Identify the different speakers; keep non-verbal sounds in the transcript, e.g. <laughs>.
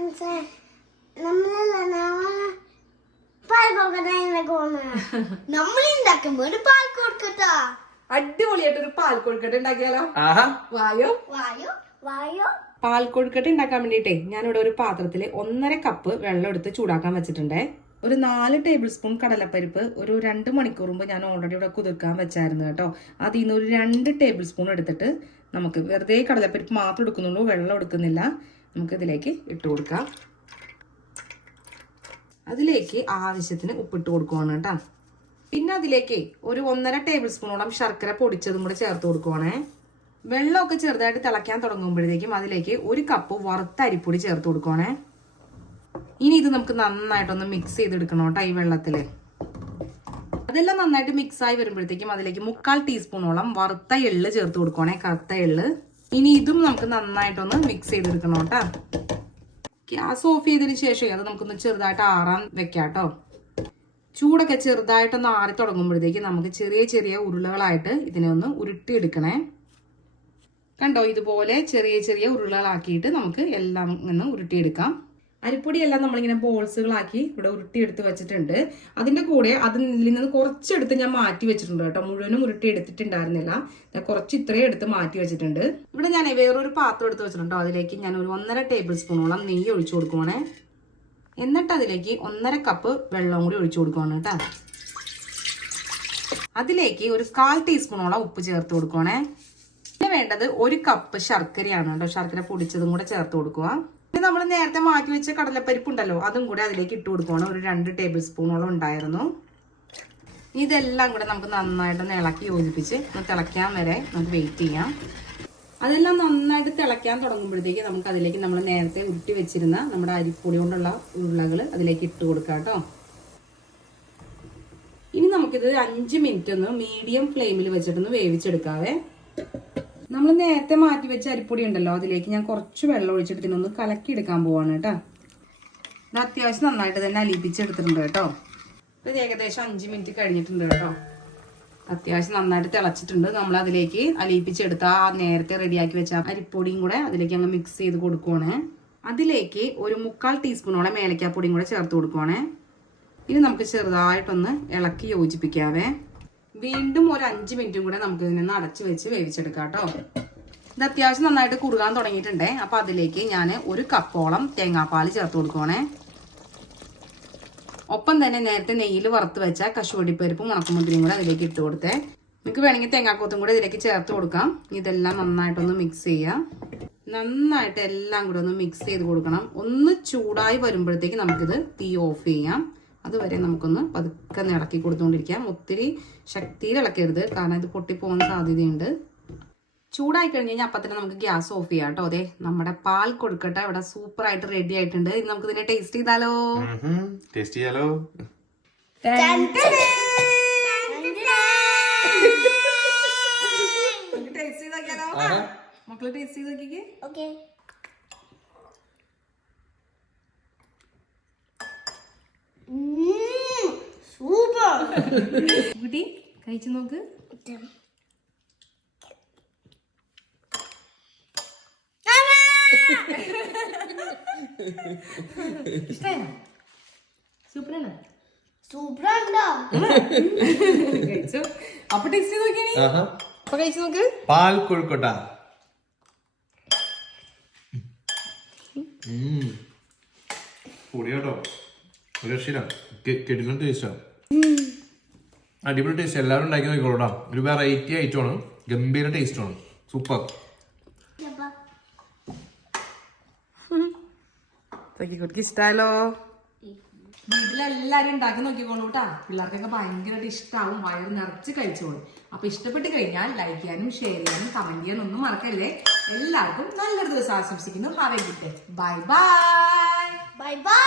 Speaker 1: Friends <laughs> പാൽ കൊടുക്കട്ടെ cone നമ്മൾ ഉണ്ടാക്കുമ്പോ ഒരു പാൽ കൊടുക്കട്ടാ.
Speaker 2: അടിപൊളിയായിട്ട് ഒരു പാൽ ഉണ്ടാക്കിയാലോ? വായോ?
Speaker 1: വായോ? വായോ?
Speaker 2: പാൽ ഉണ്ടാക്കാൻ വേണ്ടിയിട്ടേ ഞാനിവിടെ ഒരു പാത്രത്തിൽ ഒന്നര കപ്പ് വെള്ളം എടുത്ത് ചൂടാക്കാൻ വെച്ചിട്ടുണ്ടേ. ഒരു നാല് ടേബിൾ സ്പൂൺ കടലപ്പരിപ്പ് ഒരു രണ്ട് മണിക്കൂർ മുമ്പ് ഞാൻ ഓൾറെഡി ഇവിടെ കുതിർക്കാൻ വെച്ചായിരുന്നു കേട്ടോ. അതിൽ നിന്ന് ഒരു രണ്ട് ടേബിൾ സ്പൂൺ എടുത്തിട്ട് നമുക്ക് വെറുതെ കടലപ്പരിപ്പ് മാത്രം എടുക്കുന്നുള്ളൂ വെള്ളം എടുക്കുന്നില്ല. നമുക്ക് ഇതിലേക്ക് ഇട്ട് കൊടുക്കാം. അതിലേക്ക് ആവശ്യത്തിന് ഉപ്പിട്ട് കൊടുക്കുവാണ് കേട്ടോ. പിന്നെ അതിലേക്ക് ഒരു ഒന്നര ടേബിൾ സ്പൂണോളം ശർക്കര പൊടിച്ചതും കൂടെ ചേർത്ത് കൊടുക്കുവാണേ. വെള്ളമൊക്കെ ചെറുതായിട്ട് തിളയ്ക്കാൻ തുടങ്ങുമ്പോഴത്തേക്കും അതിലേക്ക് ഒരു കപ്പ് വറുത്ത അരിപ്പൊടി ചേർത്ത് കൊടുക്കുവാണേ. ഇനി ഇത് നമുക്ക് നന്നായിട്ടൊന്ന് മിക്സ് ചെയ്തെടുക്കണം കേട്ടോ ഈ വെള്ളത്തിൽ. അതെല്ലാം നന്നായിട്ട് മിക്സ് ആയി വരുമ്പോഴത്തേക്കും അതിലേക്ക് മുക്കാൽ ടീസ്പൂണോളം വറുത്ത എള്ള് ചേർത്ത് കൊടുക്കുവാണേ കറുത്ത എള്ള്. ഇനി ഇതും നമുക്ക് നന്നായിട്ടൊന്ന് മിക്സ് ചെയ്തെടുക്കണം കേട്ടോ. ഗ്യാസ് ഓഫ് ചെയ്തതിന് ശേഷം അത് നമുക്കൊന്ന് ചെറുതായിട്ട് ആറാൻ വെക്കാം കേട്ടോ. ചൂടൊക്കെ ചെറുതായിട്ടൊന്ന് ആറി തുടങ്ങുമ്പോഴത്തേക്ക് നമുക്ക് ചെറിയ ചെറിയ ഉരുളകളായിട്ട് ഇതിനെ ഒന്ന് ഉരുട്ടിയെടുക്കണേ. കണ്ടോ ഇതുപോലെ ചെറിയ ചെറിയ ഉരുളകളാക്കിയിട്ട് നമുക്ക് എല്ലാം ഒന്ന് ഉരുട്ടിയെടുക്കാം. അരിപ്പൊടിയെല്ലാം നമ്മളിങ്ങനെ ബോൾസുകളാക്കി ഇവിടെ ഉരുട്ടിയെടുത്ത് വെച്ചിട്ടുണ്ട്. അതിന്റെ കൂടെ അതിൽ നിന്ന് കുറച്ചെടുത്ത് ഞാൻ മാറ്റി വെച്ചിട്ടുണ്ട് കേട്ടോ. മുഴുവനും ഉരുട്ടി എടുത്തിട്ടുണ്ടായിരുന്നില്ല ഞാൻ കുറച്ച് ഇത്രയും എടുത്ത് മാറ്റി വെച്ചിട്ടുണ്ട്. ഇവിടെ ഞാൻ വേറൊരു പാത്രം എടുത്ത് വെച്ചിട്ടുണ്ടോ അതിലേക്ക് ഞാൻ ഒരു ഒന്നര ടേബിൾ സ്പൂണോളം നെയ്യ് ഒഴിച്ചു കൊടുക്കുവാണേ. എന്നിട്ട് അതിലേക്ക് ഒന്നര കപ്പ് വെള്ളം കൂടി ഒഴിച്ചു കൊടുക്കുവാണ് കേട്ടോ. അതിലേക്ക് ഒരു കാൽ ടീസ്പൂണോളം ഉപ്പ് ചേർത്ത് കൊടുക്കുവാണേ. പിന്നെ വേണ്ടത് ഒരു കപ്പ് ശർക്കരയാണ് കേട്ടോ. ശർക്കര പൊടിച്ചതും കൂടെ ചേർത്ത് കൊടുക്കുക പിന്നെ നമ്മൾ നേരത്തെ മാറ്റി വെച്ച കടലപ്പരിപ്പ് ഉണ്ടല്ലോ അതും കൂടെ അതിലേക്ക് ഇട്ട് കൊടുക്കുവാണ്. ഒരു രണ്ട് ടേബിൾ സ്പൂണോളം ഉണ്ടായിരുന്നു. ഇതെല്ലാം കൂടെ നമുക്ക് നന്നായിട്ടൊന്ന് ഇളക്കി യോജിപ്പിച്ച് ഒന്ന് തിളയ്ക്കാൻ വരെ നമുക്ക് വെയിറ്റ് ചെയ്യാം. അതെല്ലാം നന്നായിട്ട് തിളയ്ക്കാൻ തുടങ്ങുമ്പോഴത്തേക്ക് നമുക്ക് അതിലേക്ക് നമ്മൾ നേരത്തെ ഉരുട്ടി വെച്ചിരുന്ന നമ്മുടെ അരിപ്പൊടി കൊണ്ടുള്ള ഉരുളകൾ അതിലേക്ക് ഇട്ട് കൊടുക്കാം കേട്ടോ. ഇനി നമുക്കിത് അഞ്ച് മിനിറ്റ് ഒന്ന് മീഡിയം ഫ്ലെയിമിൽ വെച്ചിട്ടൊന്ന് വേവിച്ചെടുക്കാവേ. നമ്മൾ നേരത്തെ മാറ്റി വെച്ച അരിപ്പൊടി ഉണ്ടല്ലോ അതിലേക്ക് ഞാൻ കുറച്ച് വെള്ളം ഒഴിച്ചിട്ട് ഇതിനൊന്ന് കലക്കിയെടുക്കാൻ പോവാണ് കേട്ടോ. ഇത് അത്യാവശ്യം നന്നായിട്ട് തന്നെ അലിപ്പിച്ചെടുത്തിട്ടുണ്ട് കേട്ടോ. ഇത് ഏകദേശം അഞ്ച് മിനിറ്റ് കഴിഞ്ഞിട്ടുണ്ട് കേട്ടോ. അത്യാവശ്യം നന്നായിട്ട് തിളച്ചിട്ടുണ്ട്. നമ്മൾ അതിലേക്ക് അലിയിപ്പിച്ചെടുത്ത ആ നേരത്തെ റെഡിയാക്കി വെച്ച അരിപ്പൊടിയും കൂടെ അതിലേക്ക് അങ്ങ് മിക്സ് ചെയ്ത് കൊടുക്കുവാണ്. അതിലേക്ക് ഒരു മുക്കാൽ ടീസ്പൂണോളം ഏലക്കാപ്പൊടിയും കൂടെ ചേർത്ത് കൊടുക്കുവാണേ. ഇനി നമുക്ക് ചെറുതായിട്ടൊന്ന് ഇളക്കി യോജിപ്പിക്കാവേ. വീണ്ടും ഒരു അഞ്ച് മിനിറ്റും കൂടെ നമുക്ക് ഇതിനൊന്ന് അടച്ചു വെച്ച് വേവിച്ചെടുക്കാം കേട്ടോ. ഇത് അത്യാവശ്യം നന്നായിട്ട് കുറുകാൻ തുടങ്ങിയിട്ടുണ്ടേ. അപ്പൊ അതിലേക്ക് ഞാൻ ഒരു കപ്പോളം തേങ്ങാപ്പാൽ ചേർത്ത് കൊടുക്കുവാണേ. ഒപ്പം തന്നെ നേരത്തെ നെയ്യിൽ വറുത്ത് വെച്ച കശുവടിപ്പരിപ്പും ഉണക്കമുന്തിരിയും കൂടെ അതിലേക്ക് ഇട്ട് കൊടുത്തേ. നിങ്ങൾക്ക് വേണമെങ്കിൽ തേങ്ങാക്കൊത്തും കൂടെ ഇതിലേക്ക് ചേർത്ത് കൊടുക്കാം. ഇതെല്ലാം നന്നായിട്ടൊന്ന് മിക്സ് ചെയ്യാം. നന്നായിട്ട് എല്ലാം കൂടെ ഒന്ന് മിക്സ് ചെയ്ത് കൊടുക്കണം. ഒന്ന് ചൂടായി വരുമ്പോഴത്തേക്ക് നമുക്കിത് തീ ഓഫ് ചെയ്യാം. അതുവരെ നമുക്കൊന്ന് പതുക്കെ ഒന്ന് ഇളക്കി കൊടുത്തുകൊണ്ടിരിക്കാം. ഒത്തിരി ശക്തിയിൽ ഇളക്കരുത്. കാരണം ഇത് പൊട്ടിപ്പോകാൻ സാധ്യതയുണ്ട്. ചൂടായി കഴിഞ്ഞ് കഴിഞ്ഞാൽ അപ്പം തന്നെ നമുക്ക് ഗ്യാസ് ഓഫ് ചെയ്യാം കേട്ടോ. അതെ നമ്മുടെ പാൽ കൊടുക്കട്ടെ. ഇവിടെ സൂപ്പർ ആയിട്ട് റെഡി ആയിട്ടുണ്ട്. ഇനി നമുക്ക് ഇതിനെ ടേസ്റ്റ് ചെയ്താലോ?
Speaker 3: ടേസ്റ്റ് ചെയ്യാലോ?
Speaker 2: ടേസ്റ്റ് <laughs> ചെയ്ത് നോക്കിയാലോ? മക്കൾ ടേസ്റ്റ് ചെയ്ത് നോക്കിക്കേ.
Speaker 1: സൂപ്പർ
Speaker 2: കുട്ടി കഴിച്ചു നോക്ക്. സൂപ്പറാണ്?
Speaker 1: സൂപ്പറുണ്ടോ?
Speaker 2: കഴിച്ചു. അപ്പൊ ടേസ്റ്റ് ചെയ്ത് നോക്കിയാണി
Speaker 3: ആഹാ.
Speaker 2: അപ്പൊ കഴിച്ചു നോക്ക്.
Speaker 3: പാൽ കൊഴുക്കട്ട. പൊടി കേട്ടോ ഒരു രക്ഷയില്ല. കെടിലും ടേസ്റ്റാണ് അടിപൊളി ടേസ്റ്റ് എല്ലാവരും ഉണ്ടാക്കി നോക്കിക്കോളൂടാ ഒരു വെറൈറ്റി ഐറ്റമാണ് ഗംഭീര ടേസ്റ്റാണ് സൂപ്പർ
Speaker 2: കുട്ടിക്ക് വീട്ടിലെല്ലാരും ഉണ്ടാക്കി നോക്കിക്കോളൂ കേട്ടാ പിള്ളേർക്കൊക്കെ ഭയങ്കരമായിട്ട് ഇഷ്ടമാവും വയറ് നിറച്ച് കഴിച്ചോളും. അപ്പൊ ഇഷ്ടപ്പെട്ട് കഴിഞ്ഞാൽ ലൈക്ക് ചെയ്യാനും ഷെയർ ചെയ്യാനും കമന്റ് ചെയ്യാനും ഒന്നും മറക്കല്ലേ? എല്ലാവർക്കും നല്ലൊരു ദിവസം ആശംസിക്കുന്നു. Have a good day bye bye
Speaker 1: bye bye